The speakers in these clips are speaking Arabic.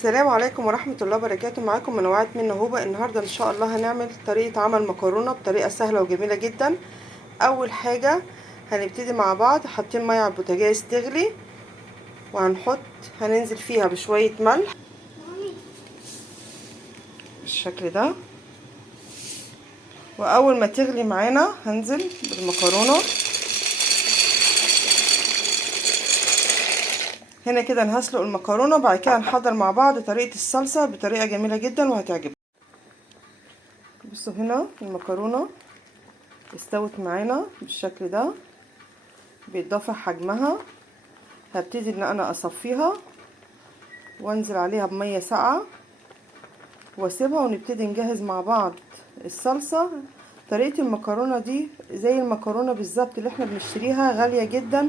السلام عليكم ورحمة الله وبركاته. معاكم منوعات من نهوبة. النهاردة ان شاء الله هنعمل طريقة عمل مكرونة بطريقة سهلة وجميلة جدا. اول حاجة هنبتدي مع بعض حاطين مية على البوتاجاز تغلي، هننزل فيها بشوية ملح بالشكل ده. واول ما تغلي معانا هنزل بالمكرونة هنا كده. هنسلق المكرونة وبعد كده هنحضر مع بعض طريقة الصلصة بطريقة جميلة جدا وهتعجبكم. بصوا هنا المكرونة استوت معانا بالشكل ده، بيتضاف حجمها. هبتدي ان انا اصفيها وانزل عليها بمية ساقعة واسيبها، ونبتدي نجهز مع بعض الصلصة. طريقة المكرونة دي زي المكرونة بالظبط اللي احنا بنشتريها، غالية جدا.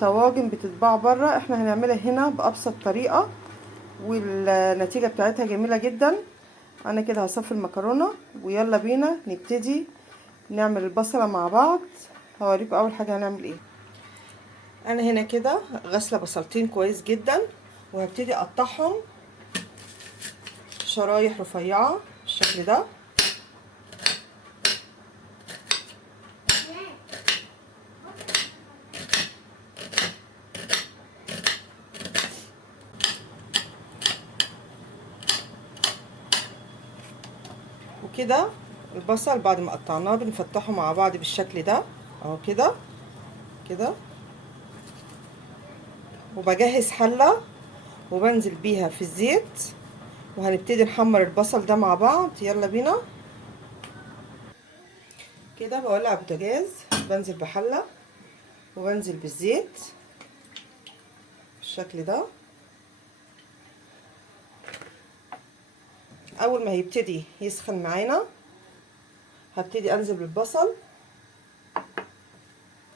طواجن بتتباع بره، احنا هنعملها هنا بأبسط طريقة والنتيجة بتاعتها جميلة جدا. انا كده هصفي المكرونة ويلا بينا نبتدي نعمل البصلة مع بعض. هوريكم اول حاجة هنعمل ايه. انا هنا كده غسله بصلتين كويس جدا، وهبتدي اقطعهم شرايح رفيعه بالشكل ده. وكده البصل بعد ما قطعناه بنفتحه مع بعض بالشكل ده اهو كده كده. وبجهز حله وبنزل بيها في الزيت، وهنبتدي نحمر البصل ده مع بعض. يلا بينا كده. بولع بوتاجاز، بنزل بحله وبنزل بالزيت بالشكل ده. اول ما هيبتدي يسخن معانا هبتدي انزل بالبصل.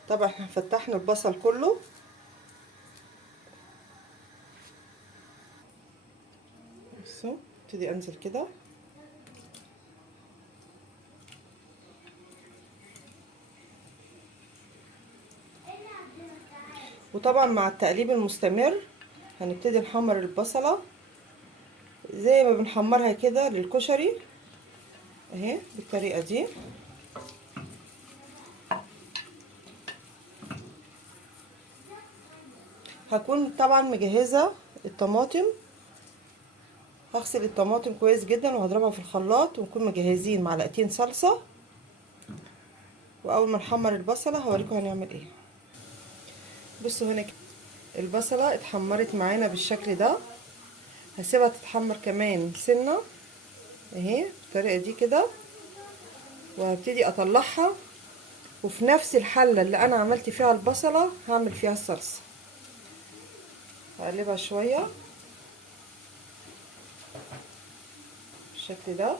طبعا احنا فتحنا البصل كله. بصوا ابتدي انزل كده. وطبعا مع التقليب المستمر هنبتدي نحمر البصلة زي ما بنحمرها كده للكشري اهي بالطريقة دي. هكون طبعا مجهزة الطماطم. هغسل الطماطم كويس جدا وهضربها في الخلاط، ونكون مجهزين معلقتين صلصة. واول ما نحمر البصلة هوريكم هنعمل ايه. بصوا هنا البصلة اتحمرت معانا بالشكل ده. هسيبها تتحمر كمان سنة اهي بالطريقة دي كده، وهبتدي اطلعها. وفي نفس الحلة اللي انا عملت فيها البصلة هعمل فيها الصلصة. هقلبها شوية بالشكل ده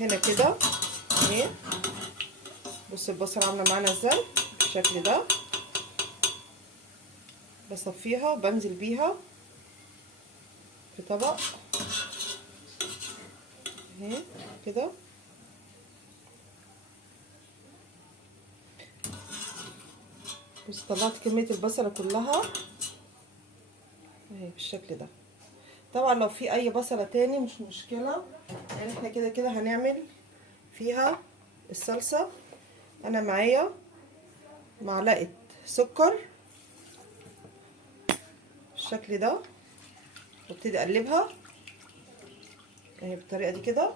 هنا كده اهي. بص البصل عامله معانا ازاي بالشكل ده. بصفيها وبنزل بيها في طبق اهي كده. بص طلعت كميه البصله كلها اهي بالشكل ده. طبعا لو في اي بصله تاني مش مشكله، يعني احنا كده كده هنعمل فيها الصلصه. انا معايا معلقه سكر بالشكل ده، وابتدي اقلبها اهي بالطريقه دي كده.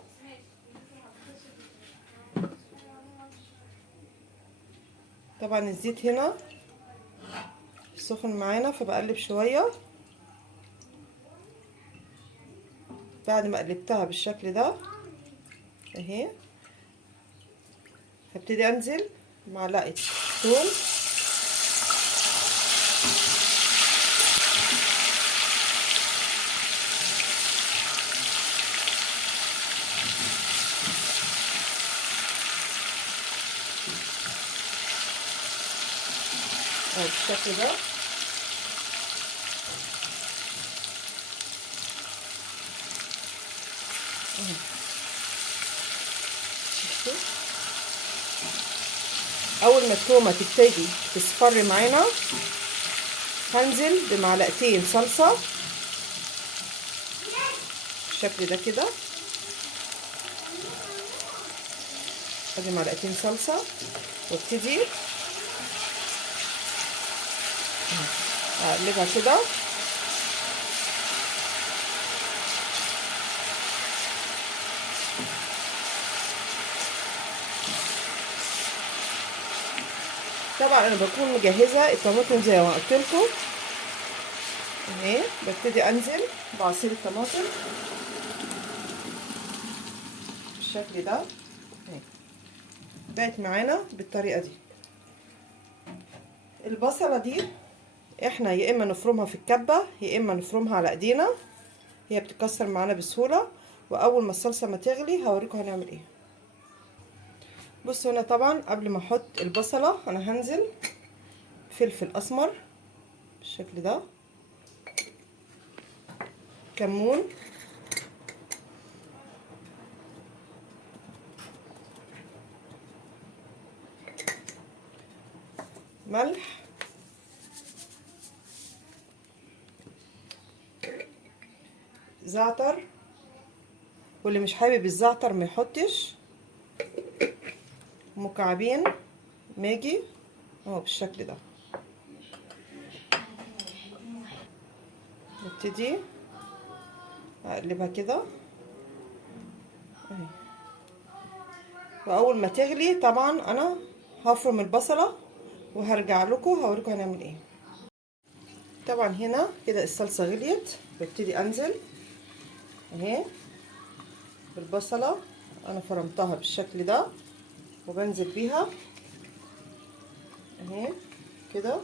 طبعا الزيت هنا سخن معانا فبقلب شويه. بعد ما قلبتها بالشكل ده اهي هبتدي انزل معلقه ثوم اهو بالشكل ده. اول ما التومه تبتدي تصفر معانا هنزل بمعلقتين صلصة بالشكل ده كده. ادي معلقتين صلصة، وابتدي اقلبها كده. طبعا انا بكون مجهزه الطماطم زي ما قلت لكم اهي. ببتدي انزل بعصير الطماطم بالشكل ده اهي. بقت معانا بالطريقه دي. البصله دي احنا يا اما نفرمها في الكبه يا اما نفرمها على ايدينا، هي بتتكسر معانا بسهوله. واول ما الصلصه ما تغلي هوريكم هنعمل ايه. بصوا هنا طبعا قبل ما احط البصله انا هنزل فلفل اسمر بالشكل ده، كمون، ملح، زعتر، واللي مش حابب الزعتر ما يحطش، مكعبين ماجي اهو بالشكل ده. نبتدي اقلبها كده اهي. واول ما تغلي طبعا انا هفرم البصله وهرجع لكم هوريكم هنعمل ايه. طبعا هنا كده الصلصه غليت، ببتدي انزل اهي بالبصله. انا فرمتها بالشكل ده وبنزل بيها اهي كده.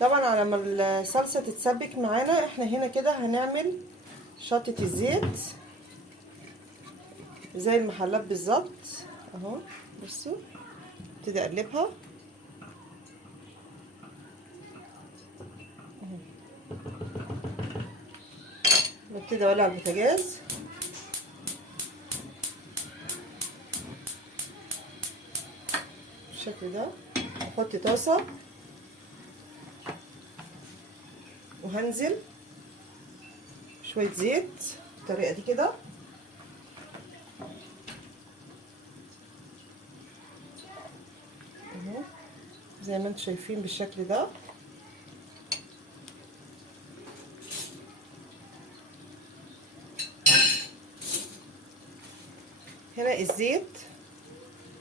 طبعا على ما الصلصه تتسبك معانا احنا هنا كده هنعمل شطه الزيت زي المحلات بالظبط اهو. بصوا ابتدي اقلبها نبتدي اولع البوتاجاز بالشكل ده. احط طاسه وهنزل شويه زيت بالطريقه دي كده اهو زي ما انتم شايفين بالشكل ده. هنا الزيت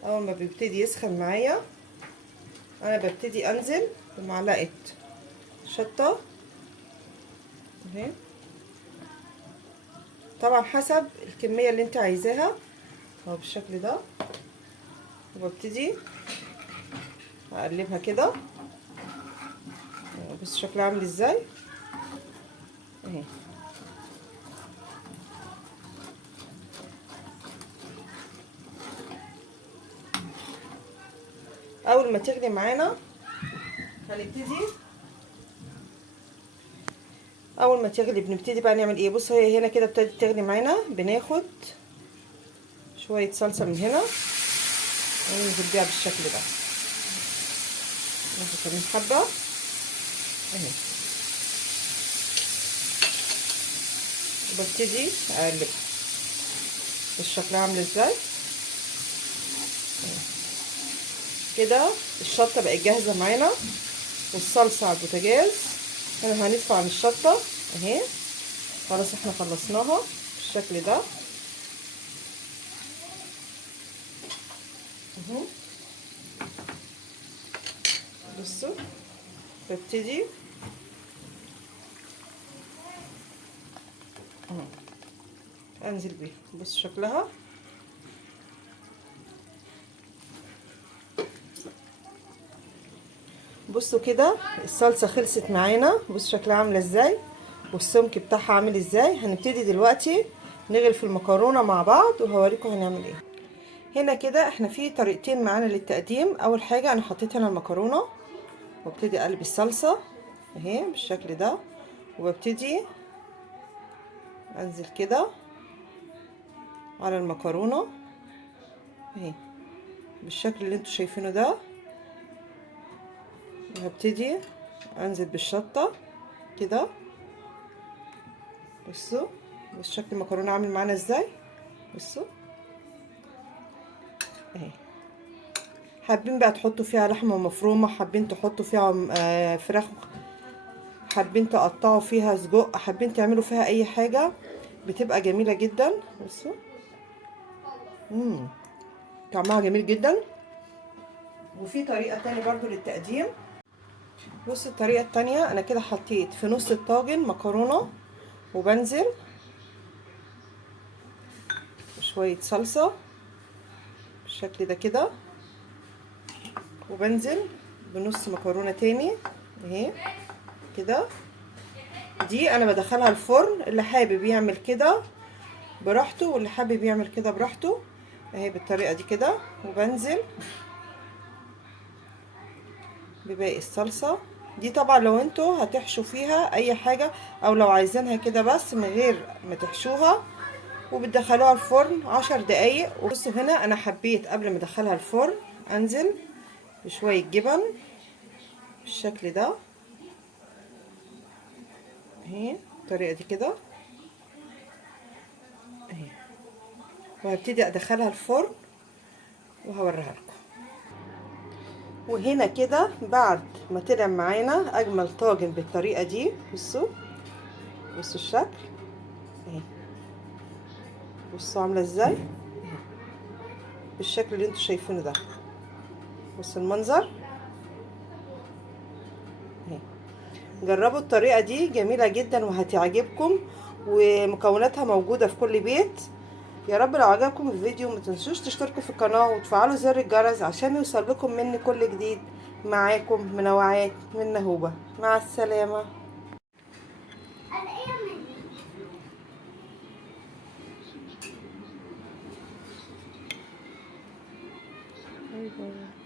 اول ما بيبتدي يسخن معايا انا ببتدي انزل بمعلقه شطه اهي، طبعا حسب الكميه اللي انت عايزاها اهو بالشكل ده. وببتدي اقلبها كده بص شكلها عامل ازاي اهي. اول ما تغلي معانا هنبتدي اول ما تغلي بنبتدي بقى نعمل ايه. بص هي هنا كده ابتدت تغلي معانا، بناخد شويه صلصه من هنا وننزل بيها بالشكل ده. ناخد كمان حبه اهي وببتدي اقلبها بالشكل عامل ازاي كده. الشطه بقت جاهزه معانا والصلصه على البوتاجاز. هنا هندفع عن الشطه اهي خلاص احنا خلصناها بالشكل ده اهو. بصوا ببتدي اهو انزل بيها. بصوا شكلها بصوا كده الصلصه خلصت معانا. بصوا شكلها عامله ازاي والسمك بتاعها عامل ازاي. هنبتدي دلوقتي نغرف المكرونه مع بعض وهوريكم هنعمل ايه. هنا كده احنا في طريقتين معانا للتقديم. اول حاجه انا حطيت هنا المكرونه وابتدي اقلب الصلصه اهي بالشكل ده، وببتدي انزل كده على المكرونه اهي بالشكل اللي انتوا شايفينه ده وهبتدي انزل بالشطة كده. بصوا بس شكل المكرونة عامل معانا ازاي. بصوا اهي. حابين بقى تحطوا فيها لحمة مفرومة، حابين تحطوا فيها فراخ، حابين تقطعوا فيها سجق، حابين تعملوا فيها اي حاجة بتبقى جميلة جدا. بصوا طعمها جميل جدا. وفي طريقة تانية برضو للتقديم. بص الطريقة التانية، انا كده حطيت في نص الطاجن مكرونة وبنزل شوية صلصة بالشكل ده كده، وبنزل بنص مكرونة تاني اهي كده. دي انا بدخلها الفرن، اللي حابب يعمل كده براحته واللي حابب يعمل كده براحته اهي بالطريقة دي كده. وبنزل بباقي الصلصة دي. طبعا لو انتوا هتحشوا فيها اي حاجة او لو عايزينها كده بس من غير ما تحشوها، وبتدخلوها الفرن 10 دقايق. وبصوا هنا انا حبيت قبل ما ادخلها الفرن انزل بشوية جبن بالشكل ده اهي الطريقة دي كده اهي. وهبتدي ادخلها الفرن وهوريها لكم. وهنا كده بعد ما طلع معانا اجمل طاجن بالطريقة دي. بصوا بصوا الشكل اهي. بصوا عاملة ازاي بالشكل اللي انتوا شايفينه ده. بصوا المنظر اهي. جربوا الطريقة دي جميلة جدا وهتعجبكم، ومكوناتها موجودة في كل بيت. يا رب لو عجبكم الفيديو ما تنسوش تشتركوا في القناة وتفعلوا زر الجرس عشان يوصل لكم مني كل جديد. معاكم منوعات من نهوبة. مع السلامة. باي باي.